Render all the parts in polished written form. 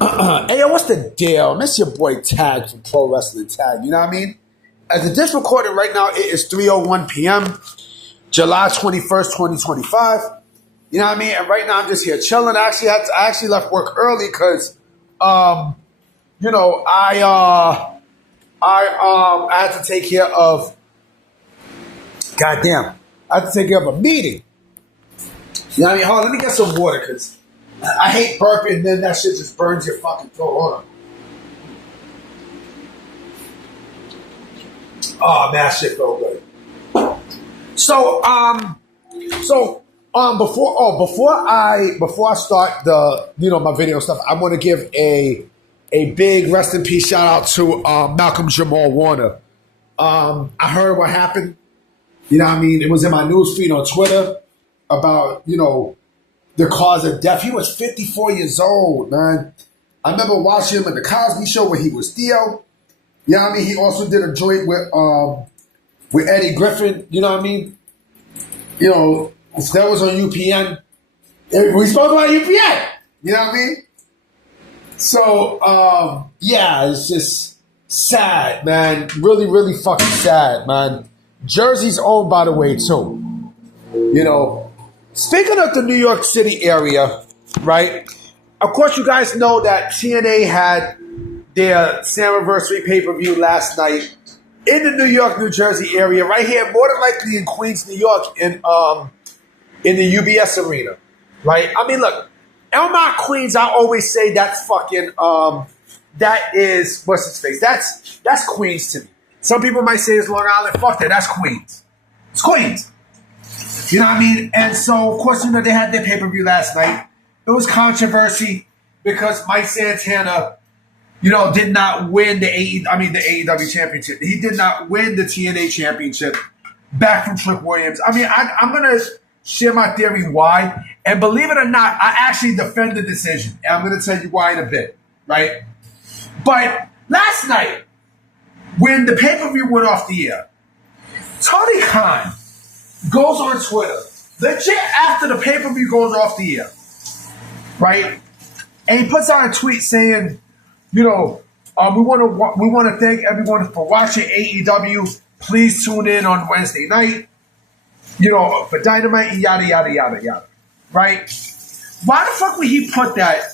Hey, yo, what's the deal? Miss your boy Tag from Pro Wrestling Tag. You know what I mean? As of this recording right now, it is 3:01 p.m., July 21st, 2025. You know what I mean? And right now, I'm just here chilling. I actually left work early because, you know, I had to take care of. Goddamn, I had to take care of a meeting. You know what I mean? Hold on, let me get some water because I hate burping, and then that shit just burns your fucking throat. Hold on. Oh man, that shit felt good. Before I start my video stuff, I want to give a big rest in peace shout out to Malcolm Jamal Warner. I heard what happened. You know what I mean? It was in my news feed on Twitter about, the cause of death. He was 54 years old, man. I remember watching him at the Cosby Show when he was Theo. You know what I mean? He also did a joint with Eddie Griffin. You know what I mean? That was on UPN. We spoke about UPN. You know what I mean? So, it's just sad, man. Really, really fucking sad, man. Jersey's owned, by the way, too. Speaking of the New York City area, right? Of course, you guys know that TNA had their Slammiversary pay-per-view last night in the New York, New Jersey area, right here, more than likely in Queens, New York, in the UBS Arena, right? I mean, look, Elmont, Queens, I always say that's fucking, that is, what's its face? That's Queens to me. Some people might say it's Long Island. Fuck that, that's Queens. It's Queens. You know what I mean? And so, of course, they had their pay-per-view last night. It was controversy because Mike Santana, did not win the AEW championship. He did not win the TNA championship back from Trick Williams. I mean, I'm going to share my theory why. And believe it or not, I actually defend the decision. And I'm going to tell you why in a bit, right? But last night, when the pay-per-view went off the air, Tony Khan goes on Twitter, legit after the pay-per-view goes off the air, right? And he puts out a tweet saying, we want to thank everyone for watching AEW. Please tune in on Wednesday night, for Dynamite and yada, yada, yada, yada, right? Why the fuck would he put that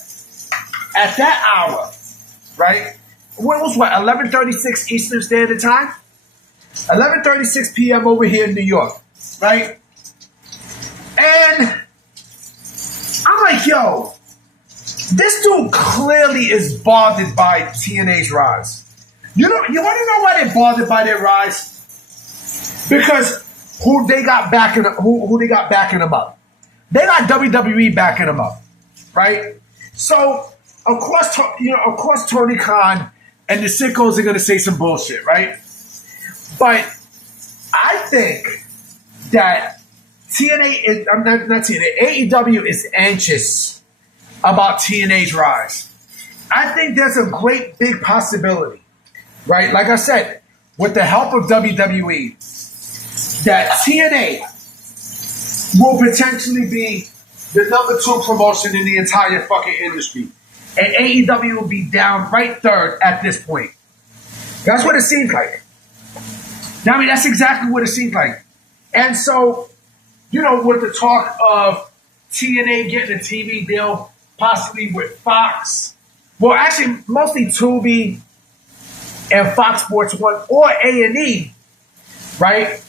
at that hour, right? What was 11:36 Eastern Standard Time? 11:36 p.m. over here in New York, right? And I'm like, yo, this dude clearly is bothered by TNA's rise. You want to know why they're bothered by their rise? Because who they got backing them up? They got WWE backing them up, right? So of course, Tony Khan and the sickos are gonna say some bullshit, right? But I think that AEW is anxious about TNA's rise. I think there's a great big possibility, right? Like I said, with the help of WWE, that TNA will potentially be the number 2 promotion in the entire fucking industry. And AEW will be down right third at this point. That's what it seems like. I mean, that's exactly what it seems like. And so, with the talk of TNA getting a TV deal, possibly with Fox, well, actually, mostly Tubi and Fox Sports 1 or A&E, right?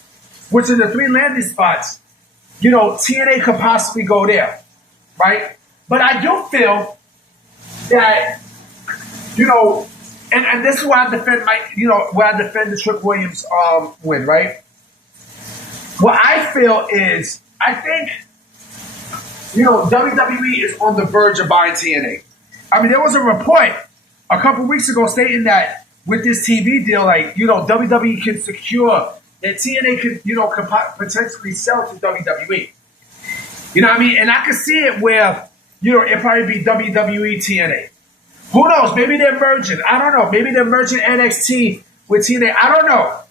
Which are the 3 landing spots. TNA could possibly go there, right? But I do feel that, and this is why I defend the Trick Williams win, right? What I feel is, I think, WWE is on the verge of buying TNA. I mean, there was a report a couple weeks ago stating that with this TV deal, WWE can secure that TNA could potentially sell to WWE. You know what I mean? And I could see it where, it'd probably be WWE TNA. Who knows? Maybe they're merging. I don't know. Maybe they're merging NXT with TNA. I don't know.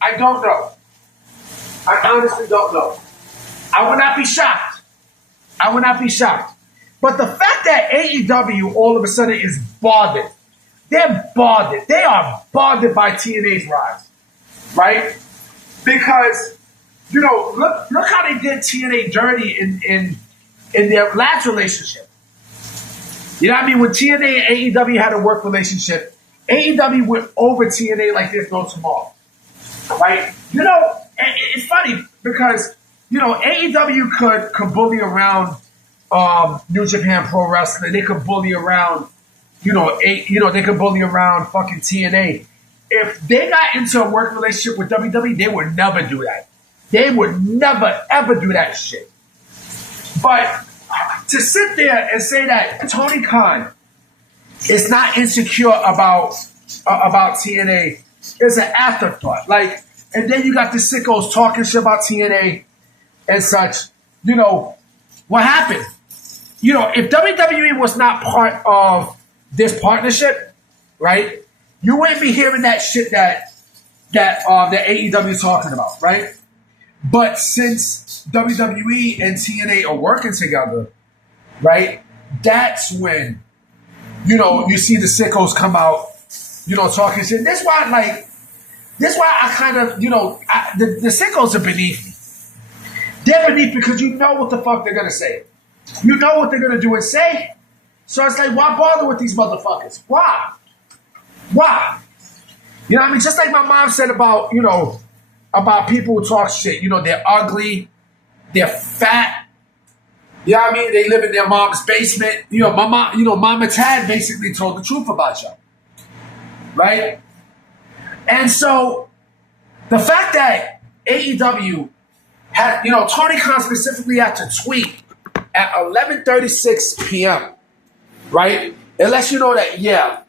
I don't know. I honestly don't know. I would not be shocked. But the fact that AEW all of a sudden is bothered, they're bothered. They are bothered by TNA's rise, right? Because, you know, look how they did TNA dirty in their last relationship. You know what I mean? When TNA and AEW had a work relationship, AEW went over TNA like there's no tomorrow, right? You know, it's funny because, you know, AEW could bully around New Japan Pro Wrestling. They could bully around, they could bully around fucking TNA. If they got into a work relationship with WWE, they would never do that. They would never, ever do that shit. But to sit there and say that Tony Khan is not insecure about TNA is an afterthought. Like, and then you got the sickos talking shit about TNA and such. You know, what happened? You know, if WWE was not part of this partnership, right, you wouldn't be hearing that shit that AEW is talking about, right? But since WWE and TNA are working together, right, that's when, you know, you see the sickos come out, you know, talking shit. That's why I kind of, you know, the sickos are beneath me. They're beneath because you know what the fuck they're going to say. You know what they're going to do and say. So it's like, why bother with these motherfuckers? Why? You know what I mean? Just like my mom said about, you know, about people who talk shit. You know, they're ugly. They're fat. You know what I mean? They live in their mom's basement. You know, my mom, you know, Mama Tad basically told the truth about y'all. Right? And so the fact that AEW had, you know, Tony Khan specifically had to tweet at 11:36 p.m., right? It lets you know that, yeah,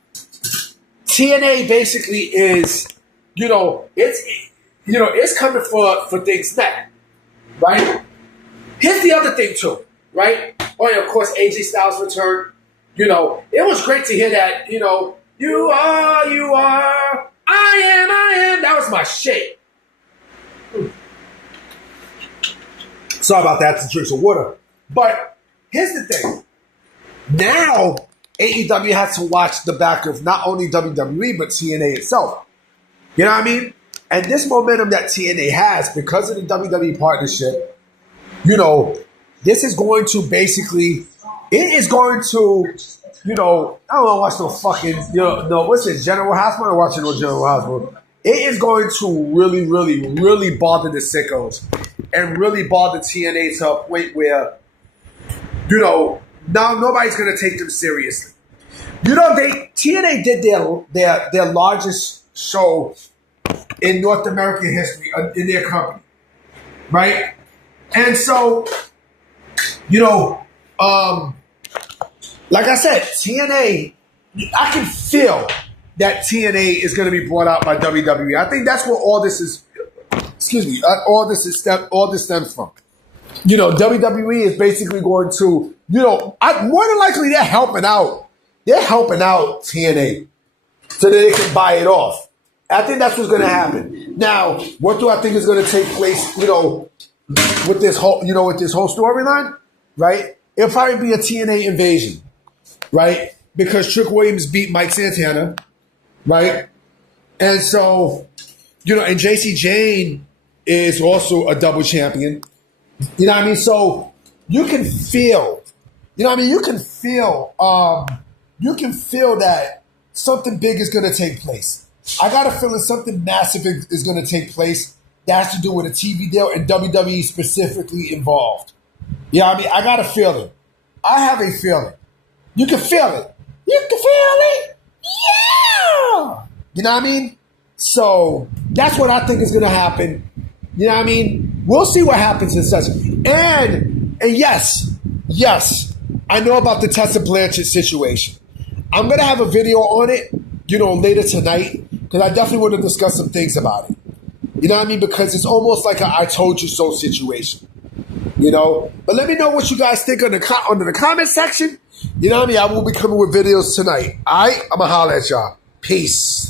TNA basically is, you know, it's coming for things next, right? Here's the other thing too, right? Oh, and of course, AJ Styles returned. You know, it was great to hear that, you know, you are, I am. That was my shit. Sorry about that, to drink some water. But here's the thing. Now, AEW has to watch the back of not only WWE, but TNA itself. You know what I mean? And this momentum that TNA has, because of the WWE partnership, you know, this is going to basically, it is going to, you know, I don't want to watch no fucking, you know, no, what's this, General Hospital? I'm watching no General Hospital. It is going to really, really, really bother the sickos and really bother TNA to a point where, you know, now nobody's going to take them seriously. You know, TNA did their largest show in North American history in their company, right? And so, you know, like I said, TNA, I can feel that TNA is going to be brought out by WWE. I think that's where all this is. Excuse me, all this stems from. You know, WWE is basically going to, you know, more than likely they're helping out. They're helping out TNA so that they can buy it off. I think that's what's going to happen. Now, what do I think is going to take place, you know, with this whole storyline, right? It'll probably be a TNA invasion, right? Because Trick Williams beat Mike Santana, right? And so, you know, and JC Jane is also a double champion. You know what I mean? So you can feel, you know what I mean? You can feel that something big is going to take place. I got a feeling something massive is going to take place that has to do with a TV deal and WWE specifically involved. You know what I mean? I got a feeling. I have a feeling. You can feel it. You can feel it. Yeah! You know what I mean? So that's what I think is going to happen. You know what I mean? We'll see what happens and such. And yes, I know about the Tessa Blanchard situation. I'm going to have a video on it, you know, later tonight, because I definitely want to discuss some things about it. You know what I mean? Because it's almost like a I told you so situation. You know? But let me know what you guys think under the comment section. You know what I mean? I will be coming with videos tonight. All right? I'm going to holler at y'all. Peace.